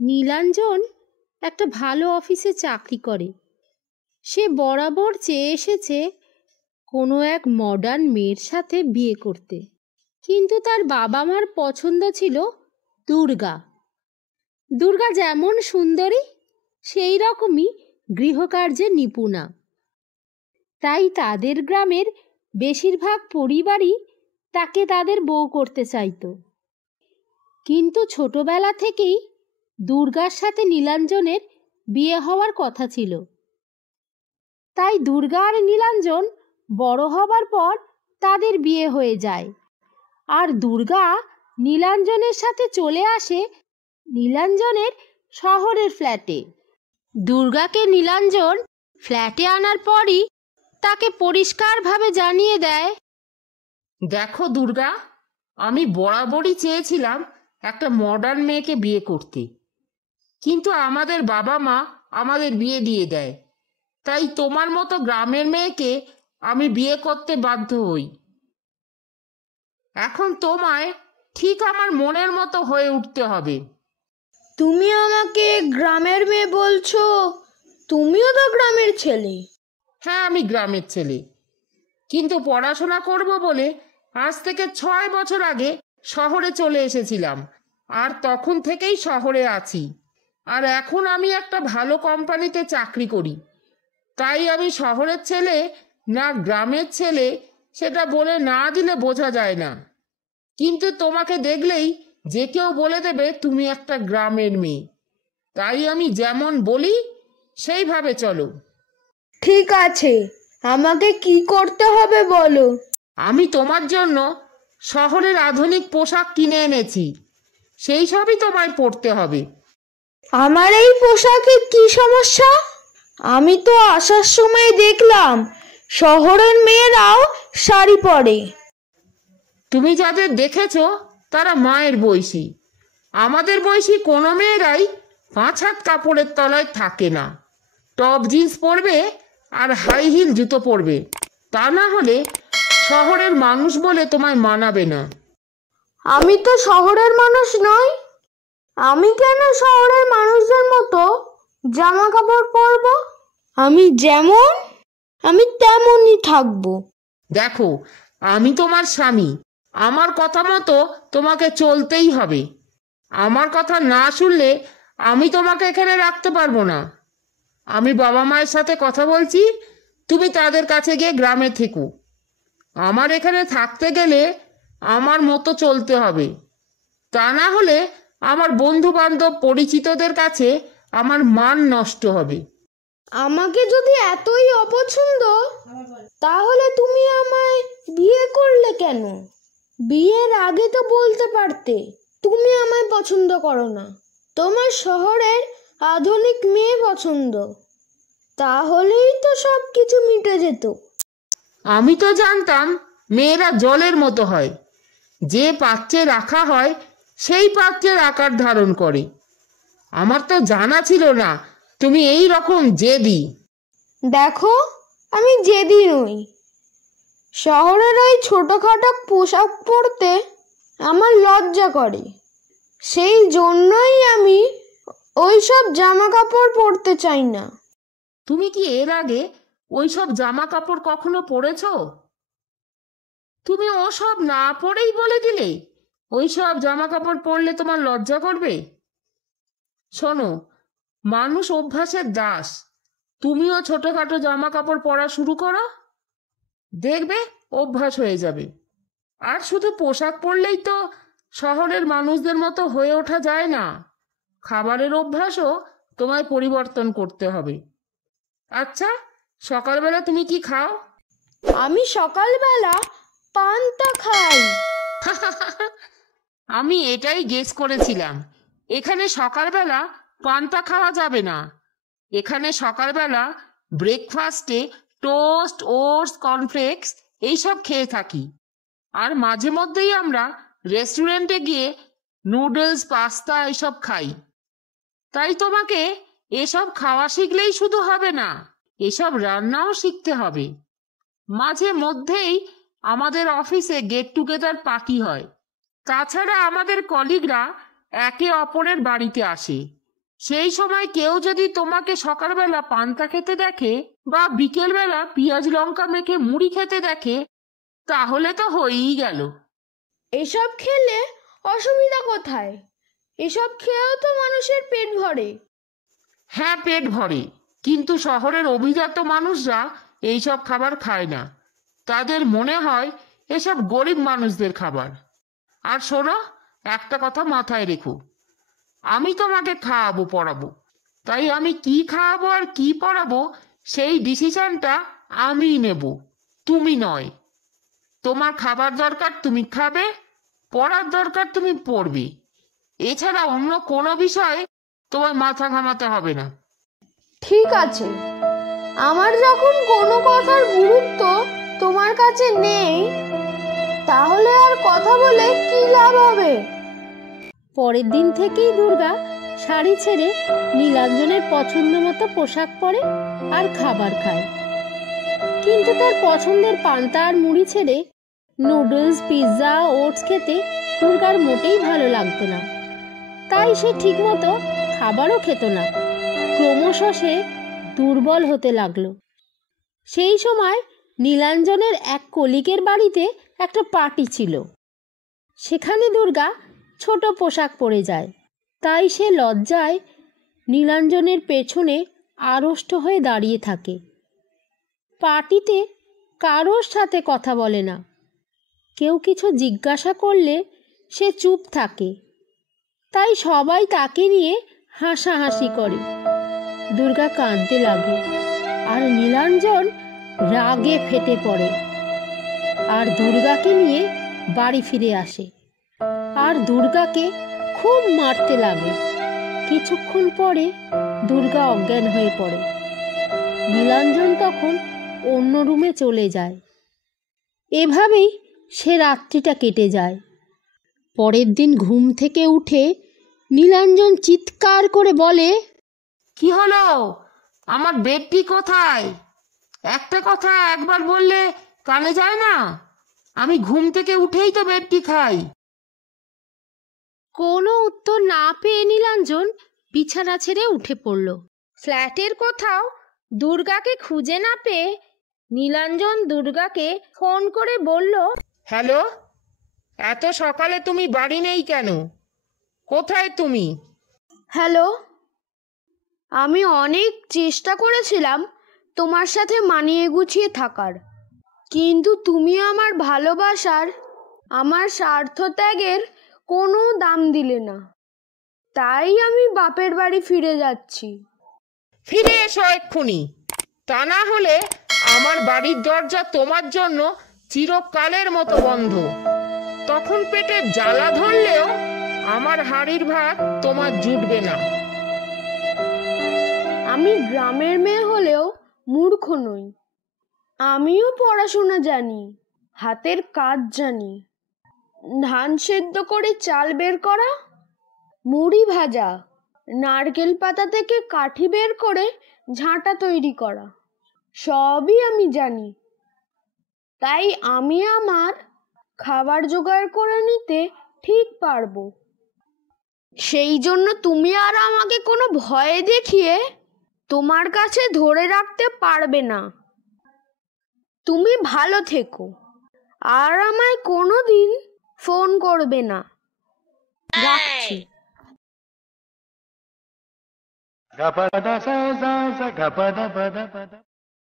নীলাঞ্জন একটা ভালো অফিসে চাকরি করে। সে বরাবর চেয়ে এসেছে কোনো এক মডার্ন মেয়ের সাথে বিয়ে করতে, কিন্তু তার বাবা মার পছন্দ ছিল দুর্গা। দুর্গা যেমন সুন্দরী সেই রকমই গৃহকার্যে নিপুণা। তাই তাদের গ্রামের বেশিরভাগ পরিবারই তাকে তাদের বউ করতে চাইত। কিন্তু ছোটবেলা থেকেই দুর্গার সাথে নীলাঞ্জনের বিয়ে হওয়ার কথা ছিল। তাই দুর্গা আর নীলাঞ্জন বড় হবার পর তাদের বিয়ে হয়ে যায়, আর দুর্গা নীলাঞ্জনের সাথে চলে আসে নীলাঞ্জনের শহরের ফ্ল্যাটে। দুর্গাকে নীলাঞ্জন ফ্ল্যাটে আনার পরই তাকে পরিষ্কারভাবে জানিয়ে দেয়, দেখো দুর্গা, আমি বরাবরই চেয়েছিলাম একটা মডার্ন মেয়েকে বিয়ে করতে, কিন্তু আমাদের বাবা মা আমাদের বিয়ে দিয়ে দেয়। তাই তোমার মতো গ্রামের মেয়েকে আমি বিয়ে করতে বাধ্য হই। এখন তোমায় ঠিক আমার মনের মতো হয়ে উঠতে হবে। তুমি আমাকে গ্রামের মেয়ে বলছো? তুমিও তো গ্রামের ছেলে। হ্যাঁ, আমি গ্রামের ছেলে, কিন্তু পড়াশোনা করব বলে আজ থেকে 6 বছর আগে শহরে চলে এসেছিলাম, আর তখন থেকেই শহরে আছি। আর এখন আমি একটা ভালো কোম্পানিতে চাকরি করি। তাই আমি শহরের ছেলে না গ্রামের ছেলে সেটা বলে না দিলে বোঝা যায় না, কিন্তু তোমাকে দেখলেই যে কেউ বলে দেবে তুমি একটা গ্রামের মেয়ে। তাই আমি যেমন বলি সেইভাবে চলো। ঠিক আছে, আমাকে কি করতে হবে বলো। আমি তোমার জন্য শহরের আধুনিক পোশাক কিনে এনেছি, সেই সবই তোমায় পরতে হবে। আমার এই পোশাকে কি সমস্যা? আমি তো আসার সময় দেখলাম শহরের মেয়েরাও শাড়ি পরে। তুমি যাদের দেখেছো তারা মায়ের বয়সী। আমাদের বয়সী কোনো মেয়েরাই 5 হাত কাপড়ের তলায় থাকে না। টপ জিন্স পরবে আর হাই হিল জুতো পরবে, তা না হলে শহরের মানুষ বলে তোমায় মানাবে না। আমি তো শহরের মানুষ নই। আমি কেন শহরের মানুষদের মতো জামা কাপড় পরবো? আমি যেমন আমি তেমনই থাকবো। দেখো, আমি তোমার স্বামী, আমার কথা মতো তোমাকে চলতেই হবে। আমার কথা না শুনলে আমি তোমাকে এখানে রাখতে পারবো না। আমি বাবা মায়ের সাথে কথা বলছি, তুমি তাদের কাছে গিয়ে গ্রামে থেকো। আমার এখানে থাকতে গেলে আমার মতো চলতে হবে, তা না হলে আমার বন্ধু বান্ধব পরিচিতদের কাছে আমার মান নষ্ট হবে। আমাকে যদি এতই অপছন্দ, তাহলে তুমি আমায় বিয়ে করলে কেন? বিয়ের আগে তো বলতে পারতে তুমি আমায় পছন্দ করো না, তোমার শহরের আধুনিক মেয়ে পছন্দ। তাহলেই তো সব কিছু মিটে যেত। আমি তো জানতাম মেয়েরা জলের মতো হয়, যে পাত্রে রাখা হয় সেই পাত্রের আকার ধারণ করে। আমার তো জানা ছিল না তুমি এই রকম জেদি। দেখো, আমি জেদি নই। শহরের ওই ছোটখাটো পোশাক পরতে আমার লজ্জা করে, সেই জন্যই আমি ওইসব জামা কাপড় পরতে চাই না। তুমি কি এর আগে ওইসব জামা কাপড় কখনো পরেছো? তুমি ওসব না পরেই বলে দিলে ওইসব জামা কাপড় পরলে তোমার লজ্জা করবে। শোনো, মানুষ অভ্যাসের দাস। তুমিও ছোটখাটো জামা কাপড় পরা শুরু করো, দেখবে অভ্যাস হয়ে যাবে। আর শুধু পোশাক পরলেই তো শহরের মানুষদের মতো হয়ে ওঠা যায় না। খাবারের অভ্যাসও তোমায় পরিবর্তন করতে হবে। আচ্ছা, সকালবেলা তুমি কি খাও? আমি সকালবেলা পান্তা খাই। আমি এটাই গেস করেছিলাম। এখানে সকালবেলা পান্তা খাওয়া যাবে না। এখানে সকালবেলা ব্রেকফাস্টে টোস্ট, ওটস, কর্নফ্লেক্স এইসব খেয়ে থাকি। আর মাঝে মধ্যেই আমরা রেস্টুরেন্টে গিয়ে নুডলস, পাস্তা এসব খাই। তাই তোমাকে এসব খাওয়া শিখলেই শুধু হবে না, এসব রান্নাও শিখতে হবে। মাঝে মধ্যেই আমাদের অফিসে গেট টুগেদার পার্টি হয়। তাছাড়া আমাদের কলিগরা একে অপরের বাড়িতে আসে। সেই সময় কেউ যদি তোমাকে সকালবেলা পান্তা খেতে দেখে বা বিকেলবেলা পেঁয়াজ লঙ্কা মেখে মুড়ি খেতে দেখে, তাহলে তো হয়েই গেল। এসব খেলে অসুবিধা কোথায়? এসব খেয়েও তো মানুষের পেট ভরে। হ্যাঁ, পেট ভরে, কিন্তু শহরের অভিজাত মানুষরা এইসব খাবার খায় না। তাদের মনে হয় এসব গরিব মানুষদের খাবার। আর শোনো, একটা কথা মাথায় রেখো, আমি তোমাকে খাওয়াবো পড়াবো, তাই আমি কি খাওয়াবো আর কি পড়াবো সেই ডিসিশনটা আমিই নেব, তুমি নয়। তোমার খাবার দরকার তুমি খাবে, পড়ার দরকার তুমি পড়বে। এছাড়া অন্য কোনো বিষয়ে তোমার মাথা ঘামাতে হবে না। ঠিক আছে, আমার যখন কোনো কথার গুরুত্ব তোমার কাছে নেই, তাহলে আর কথা বলে কি লাভ হবে? পরের দিন থেকেই দুর্গা শাড়ি ছেড়ে নীলাঞ্জনের পছন্দ মতো পোশাক পরে আর খাবার খায়। কিন্তু তার পছন্দের পান্তা আর মুড়ি ছেড়ে নুডলস, পিৎজা, ওটস খেতে দুর্গার মোটেই ভালো লাগতো না। তাই সে ঠিকমতো খাবারও খেত না। ক্রমশ সে দুর্বল হতে লাগলো। সেই সময় নীলাঞ্জনের এক কলিগের বাড়িতে একটা পার্টি ছিল। সেখানে দুর্গা ছোট পোশাক পরে যায়। তাই সে লজ্জায় নীলাঞ্জনের পেছনে আড়ষ্ট হয়ে দাঁড়িয়ে থাকে। পার্টিতে কারোর সাথে কথা বলে না। কেউ কিছু জিজ্ঞাসা করলে সে চুপ থাকে। তাই সবাই তাকে নিয়ে হাসাহাসি করে। দুর্গা কাঁদতে লাগে আর নীলাঞ্জন রাগে ফেটে পড়ে আর দুর্গাকে নিয়ে বাড়ি ফিরে আসে আর দুর্গাকে খুব মারতে লাগে। কিছুক্ষণ পরে দুর্গা অজ্ঞান হয়ে পড়ে। নীলাঞ্জন তখন অন্য রুমে চলে যায়। এভাবেই সে রাত্রিটা কেটে যায়। পরের দিন ঘুম থেকে উঠে নীলাঞ্জন চিৎকার করে বলে, কি হলো? আমার বেডটি কোথায়? একটা কথা একবার বললে কানে যায় না? আমি ঘুম থেকে উঠেই তো বেডটি খাই। কোনো উত্তর না পেয়ে নীলাঞ্জন বিছানা ছেড়ে উঠে পড়ল। ফ্ল্যাটের কোথাও দুর্গাকে খুঁজে না পেয়ে নীলাঞ্জন দুর্গাকে ফোন করে বলল, হ্যালো, এত সকালে তুমি বাড়ি নেই কেন? কোথায় তুমি? হ্যালো, আমি অনেক চেষ্টা করেছিলাম তোমার সাথে মানিয়ে গুছিয়ে থাকার, কিন্তু তুমি আমার ভালোবাসার, আমার স্বার্থত্যাগের কোনো দাম দিলে না। তাই আমি বাপের বাড়ি ফিরে যাচ্ছি। ফিরে এসো এক্ষুনি, তা না হলে আমার বাড়ির দরজা তোমার জন্য চিরকালের মতো বন্ধ। তখন পেটে জ্বালা ধরলেও আমার হাড়ির ভাত তোমার জুটবে না। আমি গ্রামের মেয়ে হলেও মূর্খ নই। আমিও পড়াশোনা জানি, হাতের কাজ জানি। ধান সেদ্ধ করে চাল বের করা, মুড়ি ভাজা, নারকেল পাতা থেকে কাঠি বের করে ঝাঁটা তৈরি করা, সবই আমি জানি। তাই আমি আমার খাবার জোগাড় করে নিতে ঠিক পারবো। সেই জন্য তুমি আর আমাকে কোনো ভয় দেখিয়ে তোমার কাছে ধরে রাখতে পারবে না। তুমি ভালো থেকো আর আমায় কোনোদিন ফোন করবে না। রাখছি।